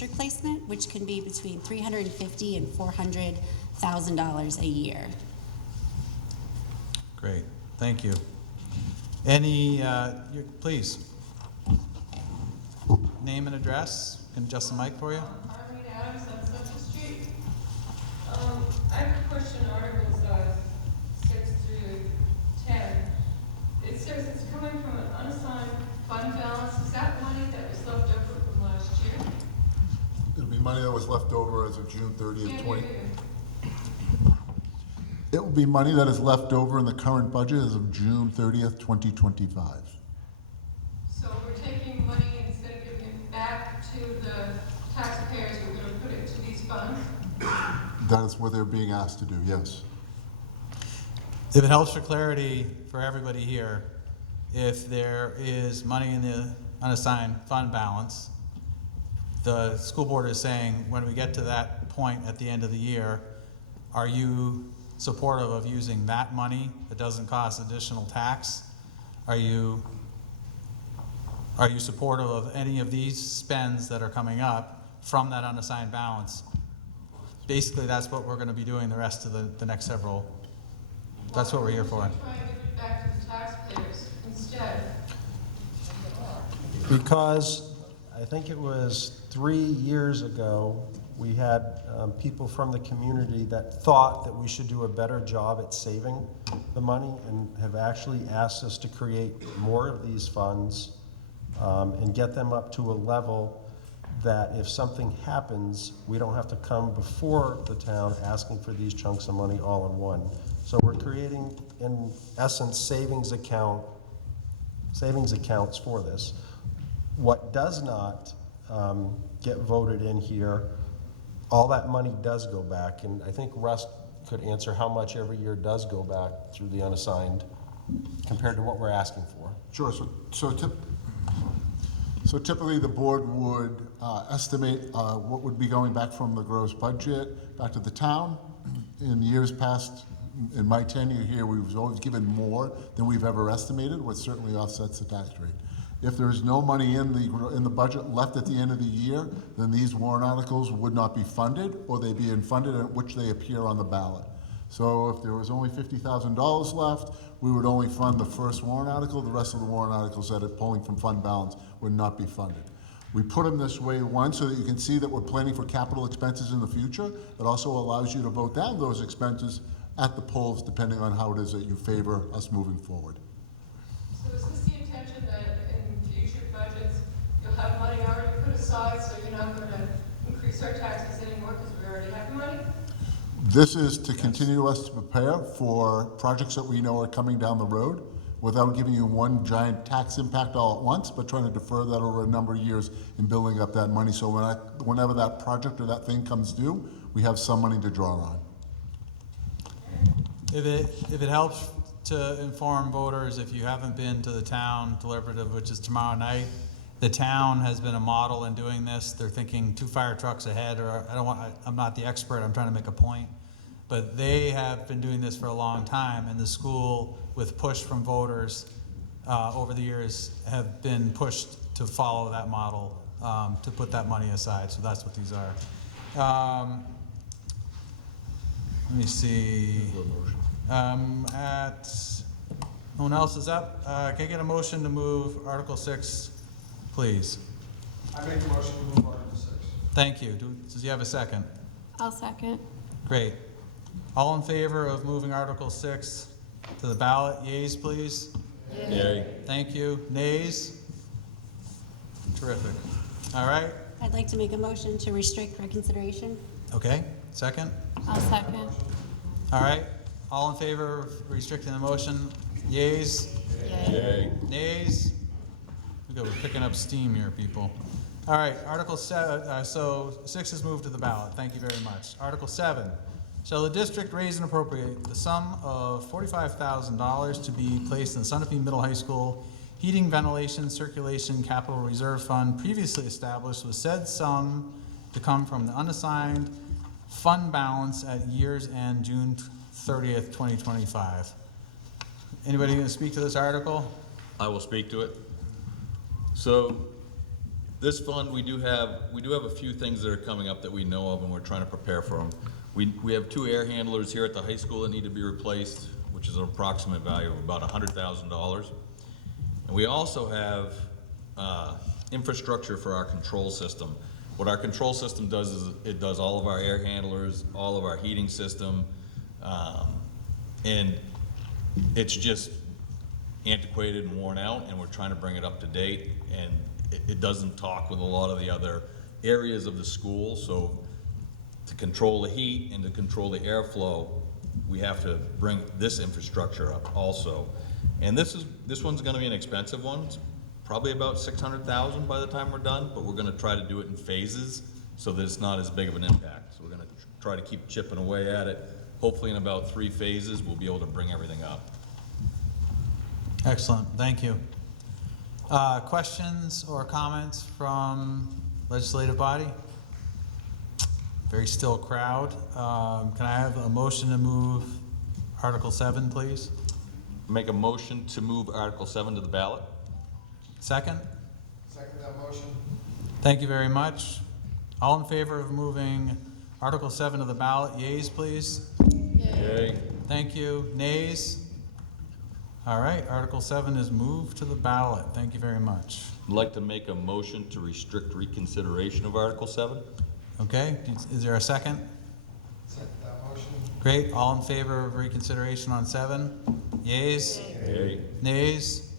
district placement, which can be between $350,000 and $400,000 a year. Great, thank you. Any, please. Name and address. Can adjust the mic for you. Arlene Adams on Central Street. I have a question, Articles 6 through 10. It says it's coming from an unassigned fund balance. Is that money that was left over from last year? It'll be money that was left over as of June 30th, Can't 20. hear you. It will be money that is left over in the current budget as of June 30th, 2025. So we're taking money, instead of giving it back to the taxpayers, we're going to put it to these funds? That is what they're being asked to do, yes. If it helps for clarity for everybody here, if there is money in the unassigned fund balance, the school board is saying, when we get to that point at the end of the year, are you supportive of using that money that doesn't cost additional tax? Are you supportive of any of these spends that are coming up from that unassigned balance? Basically, that's what we're going to be doing the rest of the next several. That's what we're here for. Trying to give it back to the taxpayers instead. Because I think it was 3 years ago, we had people from the community that thought that we should do a better job at saving the money and have actually asked us to create more of these funds and get them up to a level that if something happens, we don't have to come before the town asking for these chunks of money all in one. So we're creating, in essence, savings accounts for this. What does not get voted in here, all that money does go back, and I think Russ could answer how much every year does go back through the unassigned compared to what we're asking for. Sure, so typically the board would estimate what would be going back from the gross budget back to the town. In years past, in my tenure here, we've always given more than we've ever estimated, which certainly offsets the tax rate. If there's no money in the budget left at the end of the year, then these warrant articles would not be funded, or they'd be unfunded at which they appear on the ballot. So if there was only $50,000 left, we would only fund the first warrant article. The rest of the warrant articles that are pulling from fund balance would not be funded. We put them this way, one, so that you can see that we're planning for capital expenses in the future. It also allows you to vote down those expenses at the polls, depending on how it is that you favor us moving forward. So is this the intention that in future budgets, you'll have money already put aside, so you're not going to increase our taxes anymore because we already have the money? This is to continue us to prepare for projects that we know are coming down the road without giving you one giant tax impact all at once, but trying to defer that over a number of years and building up that money. So whenever that project or that thing comes due, we have some money to draw on. If it helps to inform voters, if you haven't been to the town deliberative, which is tomorrow night, the town has been a model in doing this. They're thinking 2 fire trucks ahead, or I'm not the expert, I'm trying to make a point. But they have been doing this for a long time, and the school, with push from voters over the years, have been pushed to follow that model, to put that money aside. So that's what these are. Let me see. No one else is up. Can I get a motion to move Article 6, please? I make a motion to move Article 6. Thank you. Does you have a second? I'll second. Great. All in favor of moving Article 6 to the ballot? Yeas, please. Yay. Thank you. Nays? Terrific. All right. I'd like to make a motion to restrict for consideration. Okay. Second? I'll second. All right. All in favor of restricting the motion? Yeas? Yay. Nays? We're picking up steam here, people. All right, Article 7, so 6 is moved to the ballot. Thank you very much. Article 7, shall the district raise and appropriate the sum of $45,000 to be placed in the Sunapee Middle High School Heating, Ventilation, Circulation Capital Reserve Fund previously established, with said sum to come from the unassigned fund balance at year's end, June 30th, 2025. Anybody going to speak to this article? I will speak to it. So This fund, we do have a few things that are coming up that we know of, and we're trying to prepare for them. We have 2 air handlers here at the high school that need to be replaced, which is an approximate value of about $100,000. And we also have infrastructure for our control system. What our control system does is it does all of our air handlers, all of our heating system, and it's just antiquated and worn out, and we're trying to bring it up to date, and it doesn't talk with a lot of the other areas of the school. So to control the heat and to control the airflow, we have to bring this infrastructure up also. And this one's gonna be an expensive one. It's probably about $600,000 by the time we're done, but we're gonna try to do it in phases so that it's not as big of an impact. So we're gonna try to keep chipping away at it. Hopefully in about 3 phases, we'll be able to bring everything up. Excellent, thank you. Questions or comments from legislative body? Very still crowd. Can I have a motion to move Article 7, please? Make a motion to move Article 7 to the ballot. Second? Second that motion. Thank you very much. All in favor of moving Article 7 to the ballot, yeas, please? Yay. Thank you. Nays? All right, Article 7 is moved to the ballot. Thank you very much. I'd like to make a motion to restrict reconsideration of Article 7. Okay, is there a second? Second that motion. Great, all in favor of reconsideration on 7? Yeas? Yay. Nays?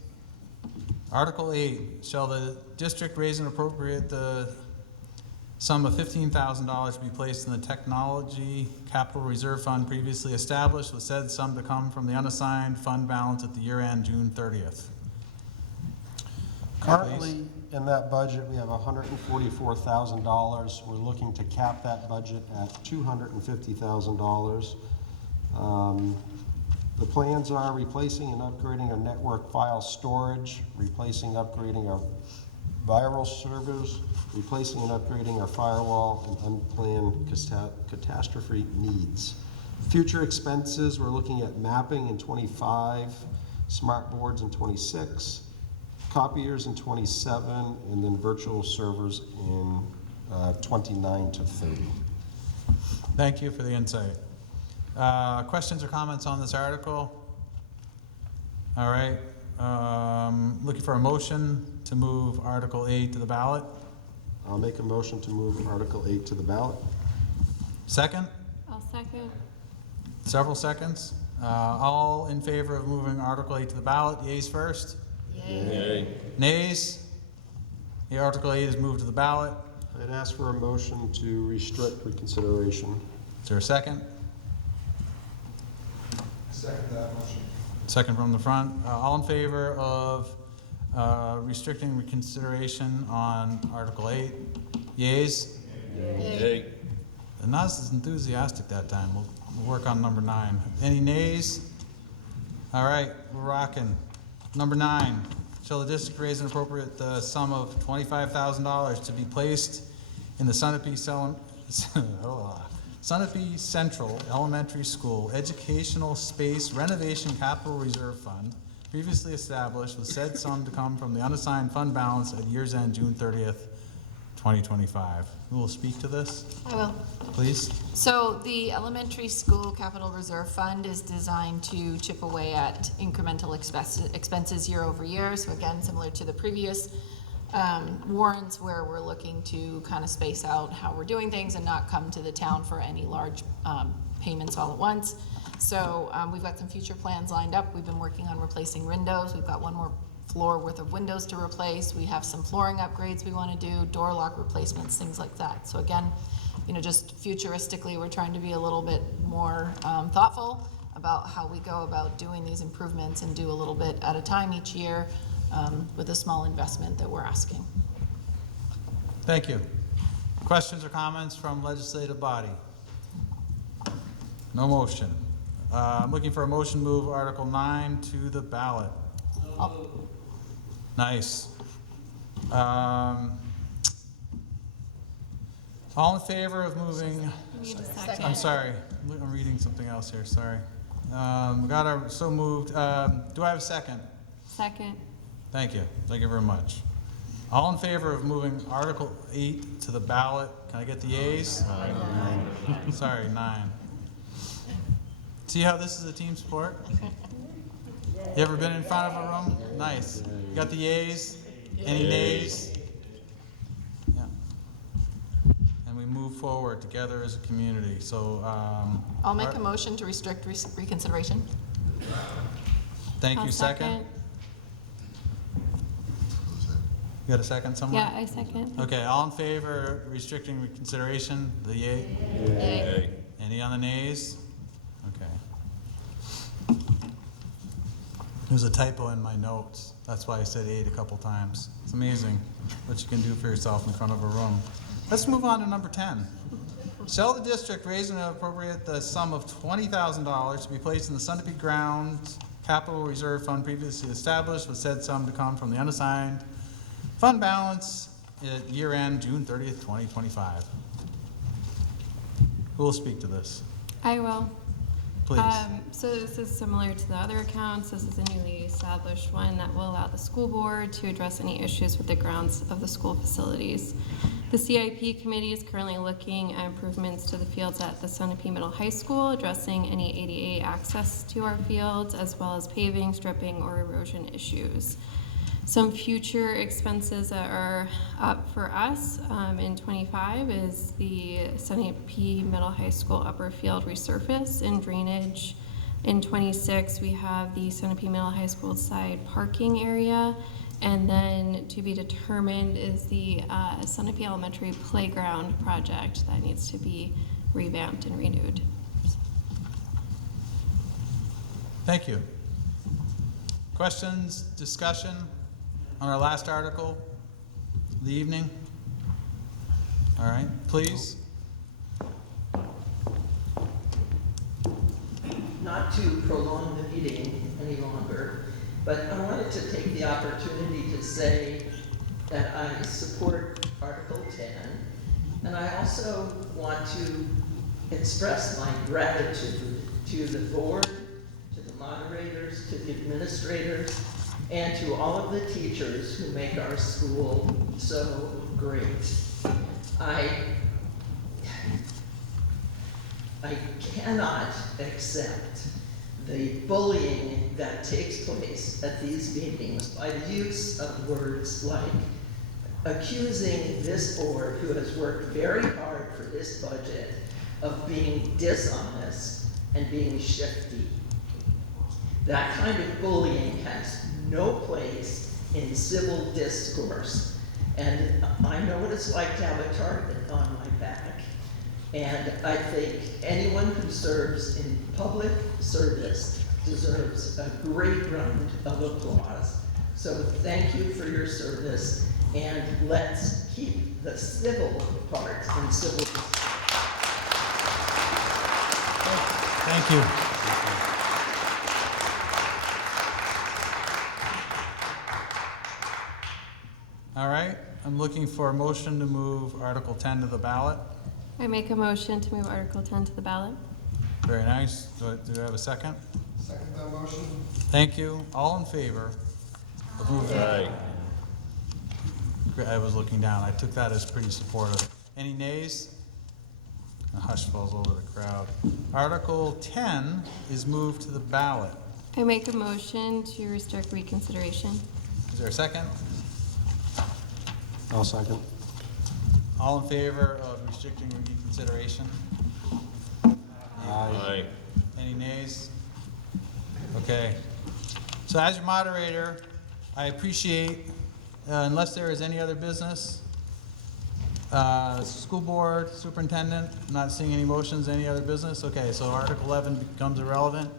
Article 8, shall the district raise and appropriate the sum of $15,000 to be placed in the Technology Capital Reserve Fund previously established, with said sum to come from the unassigned fund balance at the year end, June 30th. Currently, in that budget, we have $144,000. We're looking to cap that budget at $250,000. The plans are replacing and upgrading our network file storage, upgrading our viral servers, replacing and upgrading our firewall, and unplanned catastrophe needs. Future expenses, we're looking at mapping in 25, smart boards in 26, copiers in 27, and then virtual servers in 29 to 30. Thank you for the insight. Questions or comments on this article? All right, looking for a motion to move Article 8 to the ballot. I'll make a motion to move Article 8 to the ballot. Second? I'll second. Several seconds. All in favor of moving Article 8 to the ballot, yeas first? Yay. Nays? The Article 8 is moved to the ballot. I'd ask for a motion to restrict reconsideration. Is there a second? Second that motion. Second from the front. All in favor of restricting reconsideration on Article 8? Yeas? Yay. Not as enthusiastic that time. We'll work on number 9. Any nays? All right, we're rocking. Number 9, shall the district raise and appropriate the sum of $25,000 to be placed in the Sunapee Central Elementary School Educational Space Renovation Capital Reserve Fund, previously established, with said sum to come from the unassigned fund balance at year's end, June 30th, 2025. Who will speak to this, I will. please? So the elementary school capital reserve fund is designed to chip away at incremental expenses year over year. So again, similar to the previous warrants, where we're looking to kind of space out how we're doing things and not come to the town for any large payments all at once. So we've got some future plans lined up. We've been working on replacing windows. We've got one more floor worth of windows to replace. We have some flooring upgrades we want to do, door lock replacements, things like that. So again, you know, just futuristically, we're trying to be a little bit more thoughtful about how we go about doing these improvements and do a little bit at a time each year with a small investment that we're asking. Thank you. Questions or comments from legislative body? No motion. I'm looking for a motion to move Article 9 to the ballot. Nice. All in favor of moving? I'm sorry, I'm reading something else here, sorry. We got our, so moved. Do I have a second? Second. Thank you very much. All in favor of moving Article 8 to the ballot? Can I get the yeas? Sorry, 9. See how this is a team sport? You ever been in front of a room? Nice. You got the yeas? Any nays? Yeah. And we move forward together as a community. So, I'll make a motion to restrict reconsideration. thank I'll you. Second? You got a second somewhere? Yeah, I second. Okay, all in favor of restricting reconsideration, the yay? Yay. Any on the nays? Okay. There's a typo in my notes. That's why I said 8 a couple times. It's amazing what you can do for yourself in front of a room. Let's move on to number 10. Shall the district raise and appropriate the sum of $20,000 to be placed in the Sunapee Grounds Capital Reserve Fund previously established, with said sum to come from the unassigned fund balance at year end, June 30th, 2025. Who will speak to this? I will. Please. So this is similar to the other accounts. This is a newly established one that will allow the school board to address any issues with the grounds of the school facilities. The CIP committee is currently looking at improvements to the fields at the Sunapee Middle High School, addressing any ADA access to our fields, as well as paving, stripping, or erosion issues. Some future expenses that are up for us in '25 is the Sunapee Middle High School upper field resurface and drainage. In '26, we have the Sunapee Middle High School side parking area. And then to be determined is the Sunapee Elementary playground project that needs to be revamped and renewed. Thank you. Questions, discussion on our last article of the evening? All right, please. Not to prolong the meeting any longer, but I wanted to take the opportunity to say that I support Article 10, and I also want to express my gratitude to the board, to the moderators, to the administrators, and to all of the teachers who make our school so great. I cannot accept the bullying that takes place at these meetings by the use of words like accusing this board, who has worked very hard for this budget, of being dishonest and being shifty. That kind of bullying has no place in civil discourse. And I know what it's like to have a target on my back. And I think anyone who serves in public service deserves a great round of applause. So thank you for your service, and let's keep the civil part in civil discourse. Thank you. All right, I'm looking for a motion to move Article 10 to the ballot. I make a motion to move Article 10 to the ballot. Very nice. Do I have a second? Second that motion? Thank you. All in favor of moving? Aye. I was looking down. I took that as pretty supportive. Any nays? A hush falls over the crowd. Article 10 is moved to the ballot. I make a motion to restrict reconsideration. Is there a second? I'll second. All in favor of restricting reconsideration? Aye. Any nays? Okay. So as your moderator, I appreciate, unless there is any other business, school board, superintendent, not seeing any motions, any other business? Okay, so Article 11 becomes irrelevant.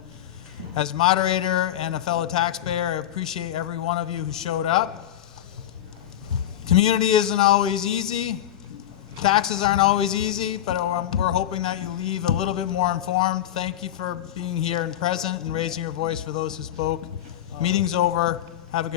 As moderator and a fellow taxpayer, I appreciate every one of you who showed up. Community isn't always easy. Taxes aren't always easy, but we're hoping that you leave a little bit more informed. Thank you for being here and present and raising your voice for those who spoke. Meeting's over. Have a good